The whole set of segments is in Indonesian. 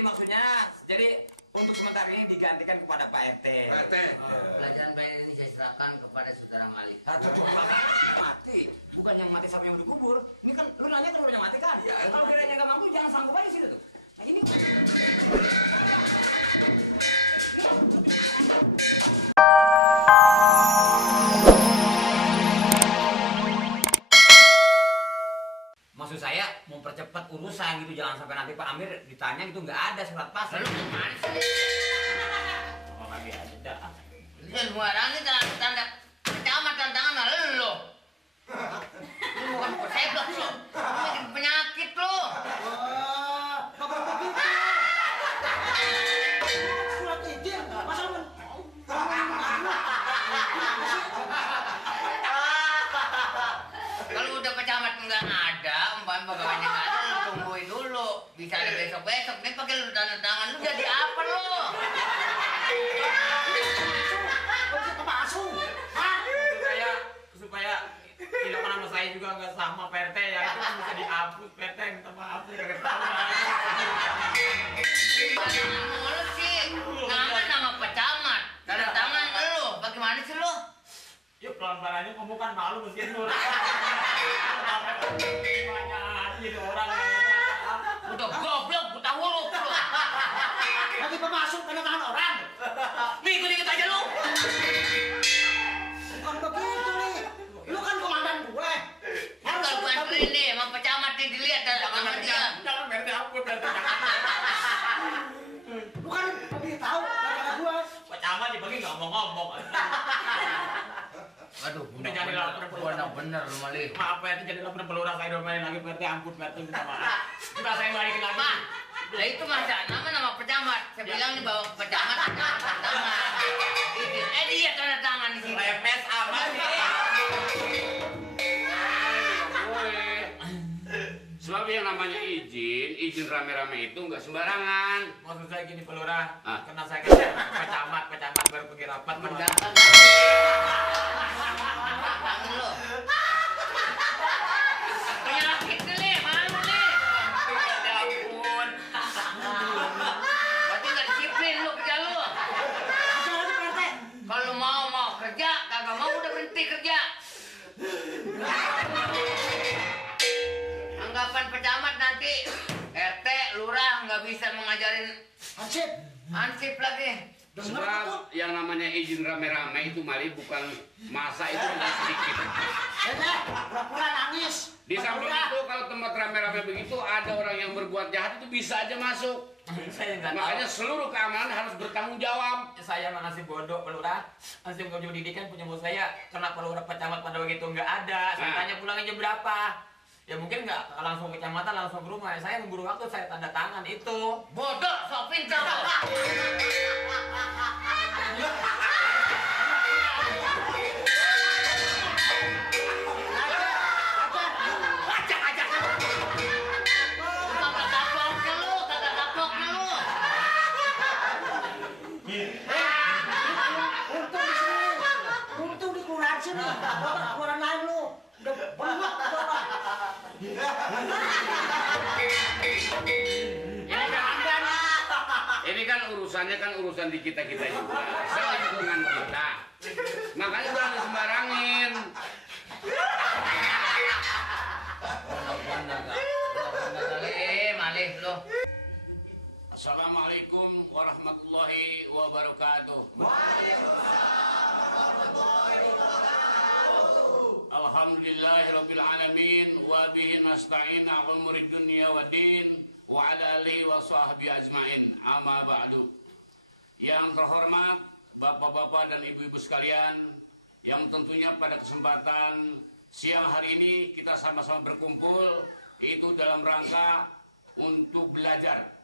maksudnya. Jadi untuk sementara ini digantikan kepada Pak RT. Pak RT. Pelajaran pelajaran ini saya serahkan kepada saudara Malik. Mati. Bukan yang mati sampai yang dikubur. Ini kan lu nanya kalau yang mati kan? Ya, kalau kiranya nggak mampu jangan sanggup aja situ tuh. Nah ini. Maksud saya mau percepat urusan gitu, jangan sampai nanti Pak Amir ditanya gitu nggak ada surat pas. Lalu gimana sih? Oh, lagi aja dah. Ini sembarang ini tanda kecamatan tangan lo. Ini bukan peseblok lo. Ini bikin penyakit lo. Kabar begitu. Surat izin, masa lu Kalau udah pecamat nggak ada, pegawainya nggak ada, lu tungguin dulu. Bisa ada besok-besok. Nih pakai lu tanda tangan, lu jadi apa lo? Supaya hilangan nama saya juga nggak sama Pak RT ya, itu kan bisa dihapus Pak RT, minta maaf ya nggak tahu. Jangan mulut sih. Nama pecamat, tanda tangan lu. Bagaimana sih lu? Yuk pelan-pelan aja, kamu kan malu mesin lu. Banyak gitu orang. Udah goblok, buta huruf lu. lagi pemasuk tanda tangan orang. Nih, ikut-ikut aja lu. Bukan begitu nih. Lu kan komandan gue. Kalau gue anterin nih, sama pecamat nih dilihat tanda tangan dia. Jangan Pak RT, ampun Pak RT. Lu kan lebih tahu daripada gue. Pak Camat dibagi nggak ngomong-ngomong. Waduh, Udah jadi lapor bener lu Malik. Maaf Pak RT, jadi lapor pelurah saya domain lagi Pak RT, ampun Pak RT, minta maaf. Sudah saya balikin lagi. Pak, lah itu masa nama pecamat. Saya bilang nih bawa pecamat tanda tangan. Dia tanda tangan di sini. Remes amat nih. Sebab yang namanya izin rame-rame itu nggak sembarangan. Maksud saya gini Pak Lurah, Ah. karena saya kan pecamat baru pergi rapat. Mendatang. Tangan lu. Penyakit nih, malu nih. Ya ampun. Berarti nggak disiplin lu kerja lu. Bisa lagi Pak RT. Kalau lu mau kerja, kagak mau udah berhenti kerja. Anggapan pecamat nanti RT, lurah nggak bisa mengajarin Hansip. ansip lagi. Dengar Sebab tuh. yang namanya izin rame-rame itu Mali bukan masa itu nggak sedikit. Pura-pura nangis. Di samping itu kalau tempat rame-rame begitu ada orang yang berbuat jahat itu bisa aja masuk. Saya nggak tahu. Makanya seluruh keamanan harus bertanggung jawab. Saya masih bodoh Pak Lurah. Masih nggak pendidikan punya mau saya. Karena Pak Lurah pecamat pada waktu itu nggak ada. Saya Nah. tanya pulangnya jam berapa. Ya mungkin nggak langsung ke kecamatan, langsung ke rumah. Saya memburu waktu, saya tanda tangan itu. Bodoh, sok pintar lu. Kagak kaploknya lu. Untung di kelurahan sini. Kelurahan lain lu. Udah banyak coba. Ini kan urusannya urusan di kita-kita juga. Selingkungan kita. Makanya jangan disembarangin. Malih lu. Assalamualaikum warahmatullahi wabarakatuh. Alhamdulillahirabbil alamin wa bihi nasta'in 'ala umuri dunya waddin wa 'ala alihi wa sahbihi ajmain. Amma ba'du. Yang terhormat Bapak-bapak dan Ibu-ibu sekalian, yang tentunya pada kesempatan siang hari ini kita sama-sama berkumpul itu dalam rangka untuk belajar.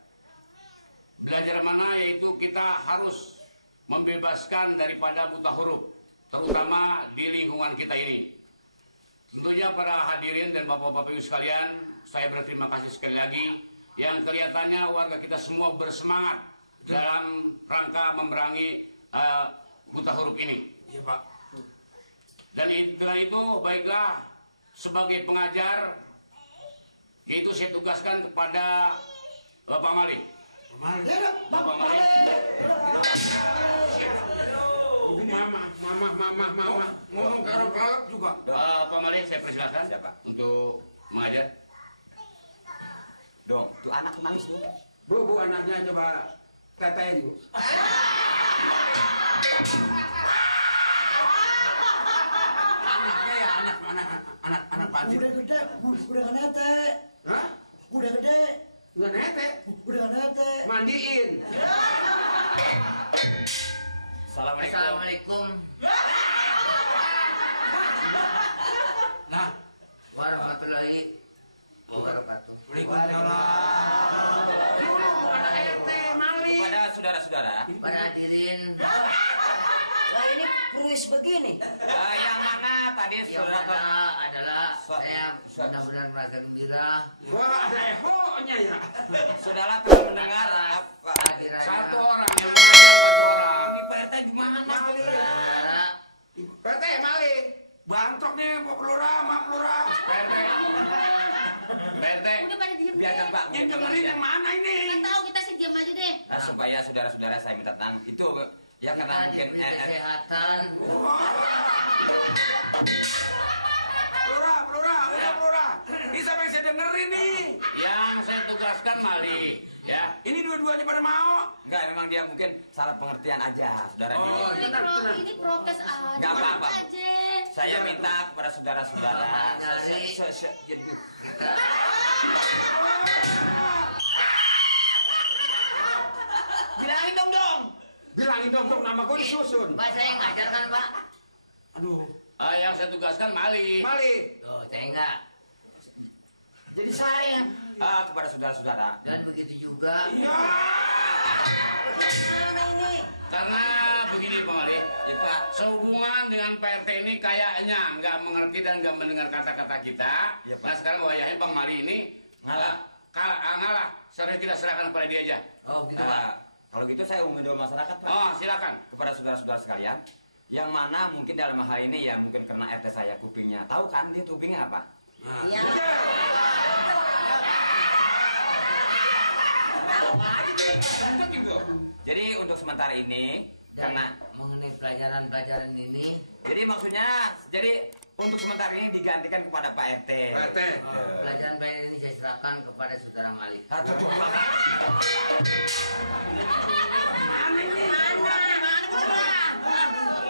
Belajar mana? Yaitu kita harus membebaskan daripada buta huruf, terutama di lingkungan kita ini. Tentunya para hadirin dan bapak-bapak ibu sekalian, saya berterima kasih sekali lagi yang kelihatannya warga kita semua bersemangat dalam rangka memerangi buta huruf ini. Iya Pak. Dan karena itu baiklah sebagai pengajar itu saya tugaskan kepada Bapak Malik Hidup, Bapak Mali. Mama, ngomong ke orang galak juga. Pak Mali, saya persilakan siapa untuk mengajar. Dong, tuh anak nangis nih. Bu, anaknya coba tetein, Bu. Anaknya ya, anak Panji. Udah gede, udah gak nete. Hah? Udah gede, Nggak nete, udah gak nete. mandiin. Assalamualaikum. Assalamualaikum Nah, warahmatullahi wabarakatuh. Waalaikumsalam. Dulu bukan RT, Mali. Kepada saudara-saudara, Pada hadirin Lah ini kruis begini. yang mana tadi yang saudara pertama adalah So- saya so- benar-benar merasa gembira Wah, ada ehonya ya. saudara telah mendengar apa? kehadiran Satu orang yang mengajar satu orang. Ini Pak RT gimana saudara? saudara. PT Mali. Bantok nih, Bu Pelurah, Ma Pelurah. PT. Udah pada diem Biarkan deh. Pak. Yang dengerin yang mana ini? Nggak tahu, kita sih diam aja deh. Supaya saudara-saudara saya minta tenang itu ya karena Kita mungkin diberi kesehatan. Pelurah. Ini siapa yang saya dengerin nih? Yang saya tugaskan Mali, ya. Ini dua-duanya pada mau. enggak memang dia mungkin salah pengertian aja saudara. Oh, Ini protes aja. Nggak apa-apa. aja. Saya minta kepada saudara-saudara Bilangin dong nama gue disusun. Pak saya ngajar kan Pak? Aduh, Yang saya tugaskan Mali. Mali. Tuh, saya enggak. Jadi saya. kepada saudara-saudara. Dan begitu juga Ya. Mana ini? Karena begini Pak Mali, Ya, Pak. sehubungan dengan PRT ini kayaknya nggak mengerti dan nggak mendengar kata-kata kita. Ya, Pak. Nah sekarang wayahnya Bang Mali ini Ngalah. ngalah. Saya kita serahkan kepada dia aja. oh gitu Pak. Kalau gitu saya umumin dulu masyarakat Pak. Oh silakan. Kepada saudara-saudara sekalian, yang mana mungkin dalam hal ini ya mungkin karena RT saya kupingnya tahu kan dia kupingnya apa? Ya. Jadi untuk sementara ini Dan karena mengenai pelajaran-pelajaran ini jadi maksudnya jadi untuk sementara ini digantikan kepada Pak RT. RT. pelajaran-pelajaran ini saya serahkan kepada saudara Malik. Satu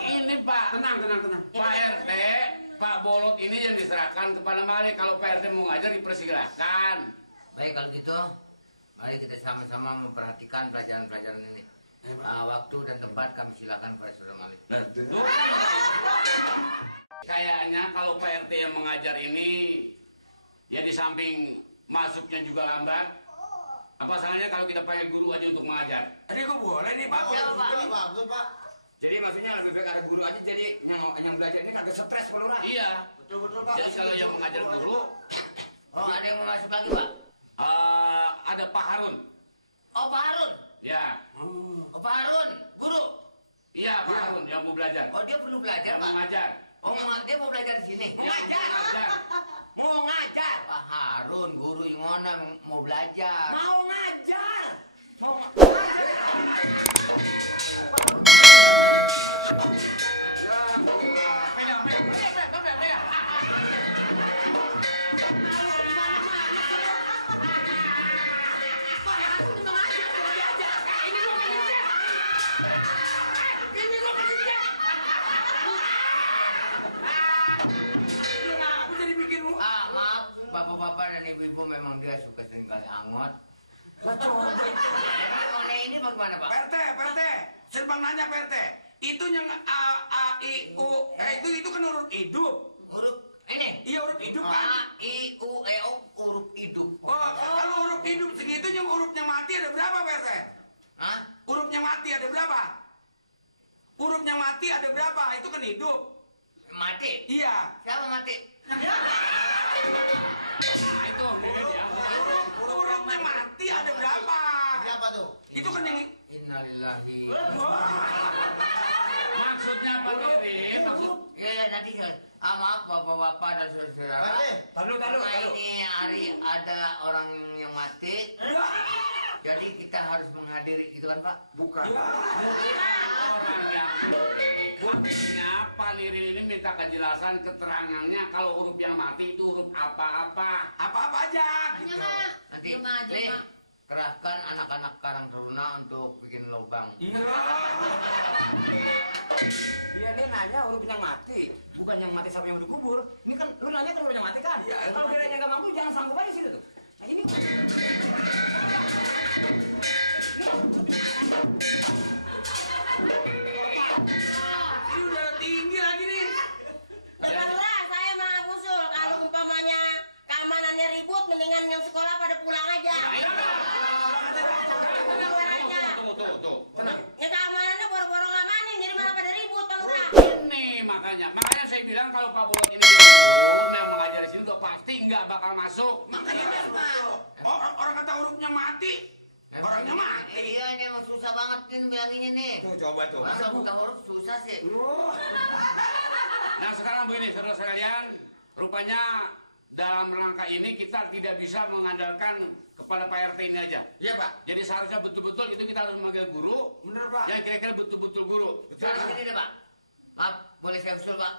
Ini Pak. Tenang. Pak RT, Pak Bolot ini yang diserahkan kepada Mali. Kalau Pak RT mau ngajar dipersilahkan. Baik kalau gitu, mari kita sama-sama memperhatikan pelajaran-pelajaran ini. Waktu dan tempat kami silakan kepada saudara Malik. Kayaknya kalau Pak RT yang mengajar ini, ya di samping masuknya juga lambat. Apa salahnya kalau kita pakai guru aja untuk mengajar? Tadi kok boleh nih Pak? Ya, Pak. Bagus Pak. Jadi maksudnya lebih baik ada guru aja jadi yang belajar ini kagak stres Pak. Iya. Betul Pak. Jadi kalau yang mengajar guru, Oh ada yang mau masuk lagi Pak? ada Pak Harun. Oh Pak Harun. Ya. Oh Pak Harun, guru. Iya Pak Harun yang mau belajar. Oh dia perlu belajar Yang Pak. mengajar. Oh dia mau belajar di sini. Yang mau mengajar. Mau ngajar. Pak Harun, guru yang mana mau belajar? Mau ngajar. Aku jadi bikin Maaf, bapak-bapak dan ibu-ibu memang dia suka sering kali angot. Betul. Mengenai ini bagaimana Pak? PRT. Saya bang nanya PRT. Itu yang A, I, U, itu kan huruf hidup. Huruf ini. Iya huruf hidup kan. A, I, U, E, O, huruf hidup. Oh, kalau huruf hidup segitu yang hurufnya mati ada berapa PRT? Hah? Hurufnya mati ada berapa? Hurufnya mati ada berapa? Itu kan hidup. Mati. Iya. Siapa mati? Nah itu. Hurufnya mati ada berapa? Berapa tuh? Itu kan yang Innalillahi. Maksudnya Pak RT, maksud Ya nanti maaf bapak-bapak dan saudara. Taruh. Nah ini hari ada orang yang mati. Jadi kita harus menghadiri itu kan Pak? Bukan. Orang yang kenapa Liril ini minta kejelasan keterangannya kalau huruf yang mati itu huruf apa-apa. Apa-apa aja Hanya gitu. mah. Nanti Cuma aja Nih, Mak. kerahkan anak-anak Karang Taruna untuk bikin lubang. Iya. Dia nih nanya huruf yang mati, bukan yang mati sama yang dikubur. Ini kan lu nanya kalau yang mati kan? Iya. Kalau kiranya nggak mampu jangan sanggup aja situ tuh. Nah, ini Ini udah tinggi lagi nih. Pak Lurah, saya mah usul kalau umpamanya keamanannya ribut, mendingan yang sekolah pada pulang aja. Pulang aja. Tuh. Ya keamanannya boro-boro ngamanin, jadi malah pada ribut, Pak Lurah. Ini makanya saya bilang kalau Pak Bolot ini yang mengajar di sini udah pasti nggak bakal masuk. Makanya orang kata hurufnya mati. Orangnya mati. Iya ini emang susah banget nih bilanginnya nih. Tuh coba tuh. Masa buka huruf susah sih. Nah sekarang begini saudara sekalian, rupanya dalam rangka ini kita tidak bisa mengandalkan kepada Pak RT ini aja. Iya Pak. Jadi seharusnya betul-betul itu kita harus memanggil guru Bener Pak. yang kira-kira betul-betul guru. Sekarang sini deh Pak. Maaf, boleh saya usul Pak?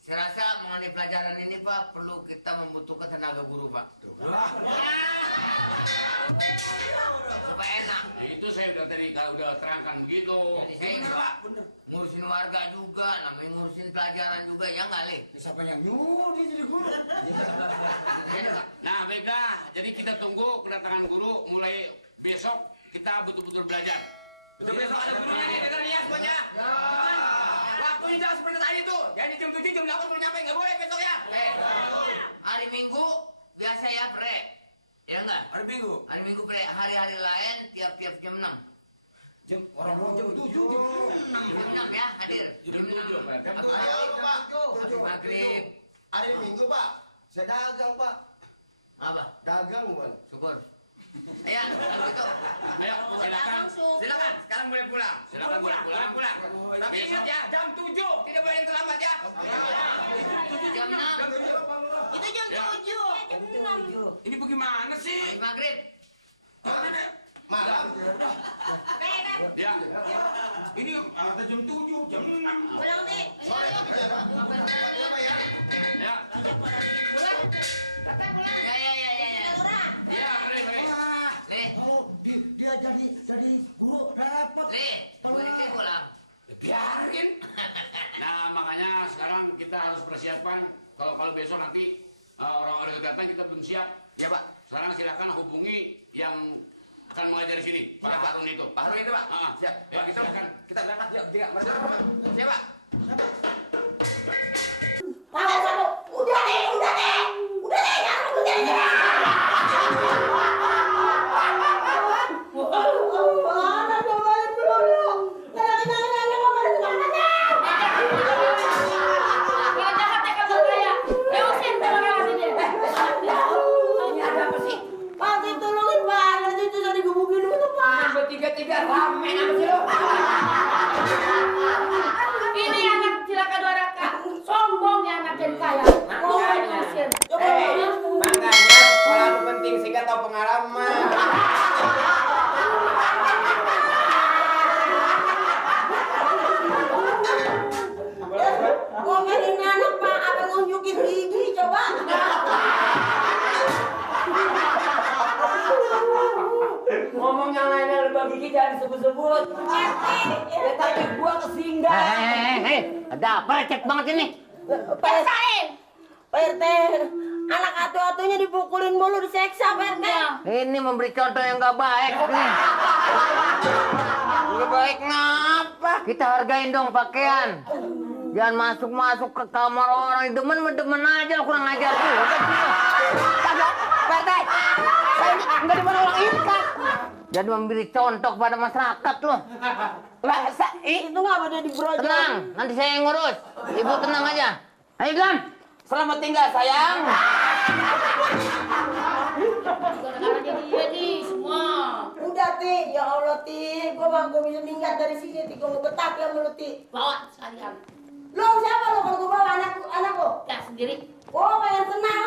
Saya rasa mengenai pelajaran ini Pak perlu kita membutuhkan tenaga guru Pak. Lah. Supaya enak. Nah, itu saya udah tadi kalau udah terangkan begitu. Jadi saya Bener Pak. Bener. ngurusin warga juga, namanya ngurusin pelajaran juga ya nggak Li? Siapa yang nyuruh dia jadi guru? Nah baiklah, jadi kita tunggu kedatangan guru mulai besok kita betul-betul belajar. betul besok ada gurunya nih, dengar nih ya semuanya. Waktunya jangan seperti tadi tuh. Jadi jam 7 jam 8 belum nyampe, nggak boleh besok ya. Hari Minggu biasa ya Pre, ya nggak? Hari Minggu. Hari Minggu Pre, hari-hari lain tiap-tiap jam 6. Jam orang belum jam 7 Jam 6 ya hadir. Jam 7, Pak. Jam Habis maghrib. Hari Minggu Pak, saya dagang Pak, Apa? dagang Pak. Syukur. Ayo, kalau gitu. Ayo silakan. Langsung. Silakan, sekarang boleh pulang. Silakan Boleh pulang. pulang. Tapi ingat ya, jam 7 tidak boleh yang terlambat ya. Jam 6. Itu jam 7. Jam 6. Ini bagaimana sih? Habis maghrib. Udah deh. Malam. Ya. Ini ada jam 7, jam 6. Pulang nih. Ya. Ya. Lurah. Ya, mari. Nih, Dia jadi guru repot. nih, berarti pulang. Biarin. Nah makanya sekarang kita harus persiapan kalau besok nanti orang-orang yang datang kita belum siap. Ya Pak. Sekarang silakan hubungi yang akan mengajar di sini, Pak Ya, Pak. Harun itu. Pak Harun itu Pak. Ah, Siap. ya, Pak, kita silakan. kita berangkat yuk. Tiga. Mari, Pak. Siap Pak. Satu. Udah deh. Bertiga-tiga rame nama sih lo. Ini anak cilaka dua raka, sombong ya anak jadi kaya. Mau diusir. Makanya sekolah itu penting sehingga tahu pengalaman. Ngomelin anak Pak, apa nunjukin gigi coba. Ngomong yang lainnya bagi kita jangan disebut-sebut. Ya tapi gua kesinggah. Ada apa cek banget ini? Pak RT, anak atu-atunya dipukulin mulu, diseksa Pak RT. Ini memberi contoh yang gak baik nih. Gak baik ngapa? Kita hargain dong pakaian. Jangan masuk-masuk ke kamar orang. Demen aja lo, kurang ajar tuh. Kagak, Pak RT. Saya ini enggak dimana orang ikat. Jadi memberi contoh kepada masyarakat loh. Masa itu nggak ada di brojol. Tenang, nanti saya yang ngurus. Ibu tenang aja. Ayo Glam, Selamat tinggal sayang. Gara-gara dia nih semua. Udah Ti, ya Allah Ti, gua bisa minggat dari sini Ti, gua betah ya mulut Ti. Bawa sekalian. Lo siapa lo kalau gua bawa anak lo? Ya sendiri. Oh pengen senang